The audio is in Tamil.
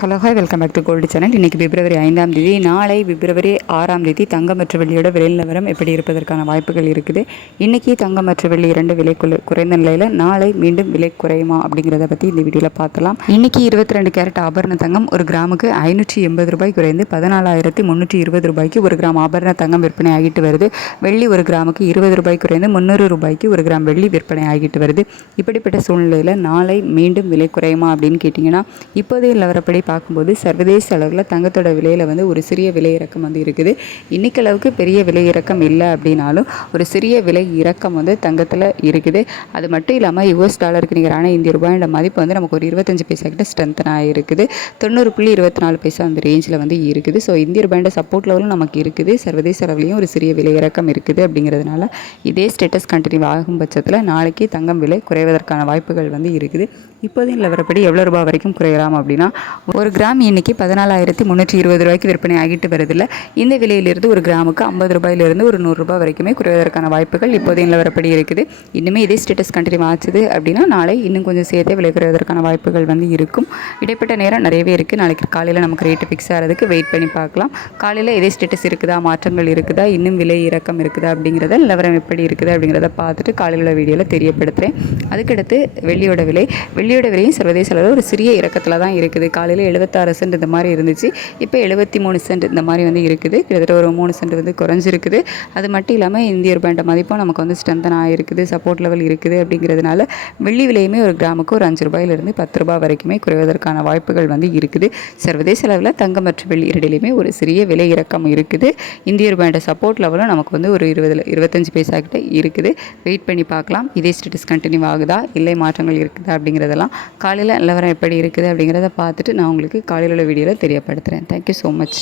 Hello hi welcome back to Gold channel. இன்றைக்கி பிப்ரவரி 5ஆம் தேதி, நாளை பிப்ரவரி 6ஆம் தேதி தங்கம் மற்றும் வெள்ளியோட விலை நிலவரம் எப்படி இருப்பதற்கான வாய்ப்புகள் இருக்குது. இன்றைக்கி தங்கம் மற்றும் வெள்ளி இரண்டு விலை குறைந்த நிலையில், நாளை மீண்டும் விலை குறையுமா அப்படிங்கிறத பற்றி இந்த வீடியோவில் பார்க்கலாம். இன்றைக்கி 22 கேரட் ஆபரண தங்கம் ஒரு கிராமுக்கு 580 ரூபாய் குறைந்து 14,320 ரூபாய்க்கு ஒரு கிராம் ஆபரண தங்கம் விற்பனை ஆகிட்டு வருது. வெள்ளி ஒரு கிராமுக்கு 20 ரூபாய் குறைந்து 300 ரூபாய்க்கு ஒரு கிராம் வெள்ளி விற்பனை ஆகிட்டு வருது. இப்படிப்பட்ட சூழ்நிலையில் நாளை மீண்டும் விலை குறையுமா அப்படின்னு கேட்டிங்கன்னா, இப்போதைய நிலவரப்படி பார்க்கும்போது சர்வதேச அளவில் தங்கத்தோட விலையில் ஒரு சிறிய விலை இறக்கம் இருக்குது. இன்றைக்கு அளவுக்கு பெரிய விலை இறக்கம் இல்லை அப்படின்னாலும் ஒரு சிறிய விலை இறக்கம் தங்கத்தில் இருக்குது. அது மட்டும் இல்லாமல் யுஎஸ் டாலருக்கு நிகரான இந்திய ரூபாயோட மதிப்பு நமக்கு ஒரு 25 பைசா கிட்ட ஸ்ட்ரென்த்தன் ஆகிருக்குது. 90.24 பைசா அந்த ரேஞ்சில் இருக்குது. ஸோ இந்திய ரூபாயோட சப்போர்ட் லெவலும் நமக்கு இருக்குது. சர்வதேச அளவுலையும் ஒரு சிறிய விலை இறக்கம் இருக்குது. அப்படிங்கிறதுனால இதே ஸ்டேட்டஸ் கண்டினியூ ஆகும் பட்சத்தில் நாளைக்கு தங்கம் விலை குறைவதற்கான வாய்ப்புகள் இருக்குது. இப்போதைய நிலவரப்படி எவ்வளோ ரூபாய் வரைக்கும் குறையலாம் அப்படின்னா, ஒரு கிராம் இன்னைக்கு 14,320 ரூபாய்க்கு விற்பனை ஆகிட்டு வருதில்ல. இந்த விலையிலிருந்து ஒரு கிராமுக்கு 50 ரூபாயிலிருந்து ஒரு 100 ரூபாய் வரைக்குமே குறைவதற்கான வாய்ப்புகள் இப்போதைய நிலவரப்படி இருக்குது. இன்னுமே இதே ஸ்டேட்டஸ் கண்டினியூ ஆச்சுது அப்படின்னா நாளை இன்னும் கொஞ்சம் சேர்த்தே விலை குறைவதற்கான வாய்ப்புகள் இருக்கும். இடைப்பட்ட நேரம் நிறையவே இருக்குது. நாளைக்கு காலையில் நமக்கு ரேட்டு ஃபிக்ஸ் ஆகிறதுக்கு வெயிட் பண்ணி பார்க்கலாம். காலையில் இதே ஸ்டேட்டஸ் இருக்குதா, மாற்றங்கள் இருக்குதா, இன்னும் விலை இறக்கம் இருக்குதா அப்படிங்கிறத நிலவரம் எப்படி இருக்குது அப்படிங்கிறத பார்த்துட்டு காலையில் வீடியோவில் தெரியப்படுத்துகிறேன். அதுக்கடுத்து வெள்ளியோட விலையும் சர்வதேச அளவில் ஒரு சிறிய இறக்கத்தில் தான் இருக்குது. காலையில் 76 சென்ட் இந்த மாதிரி இருந்துச்சு. இப்போ 73 சென்ட் இந்த மாதிரி இருக்குது. கிட்டத்தட்ட ஒரு 3 சென்ட் குறைஞ்சிருக்குது. அது மட்டும் இல்லாமல் இந்திய ரூபாயோட மதிப்பும் நமக்கு ஸ்ட்ரென்தன் ஆகிருக்குது. சப்போர்ட் லெவல் இருக்குது. அப்படிங்கிறதுனால வெள்ளி விலையுமே ஒரு கிராமுக்கு ஒரு 5 ரூபாயிலிருந்து 10 ரூபாய் வரைக்குமே குறைவதற்கான வாய்ப்புகள் இருக்குது. சர்வதேச அளவில் தங்கம் மற்றும் வெள்ளி இரண்டிலுமே ஒரு சிறிய விலை இறக்கம் இருக்குது. இந்திய ரூபாயோட சப்போர்ட் லெவலும் நமக்கு ஒரு 25 பைசா கிட்ட இருக்குது. வெயிட் பண்ணி பார்க்கலாம். இதே ஸ்டேட்டஸ் கண்டினியூ ஆகுதா, இல்லை மாற்றங்கள் இருக்குதா அப்படிங்கிறதெல்லாம் காலையில் நிலவரம் எப்படி இருக்குது அப்படிங்கிறத பார்த்துட்டு நான் உங்களுக்கு காலையில் உள்ள வீடியோவில் தெரியப்படுத்துகிறேன். Thank you so much.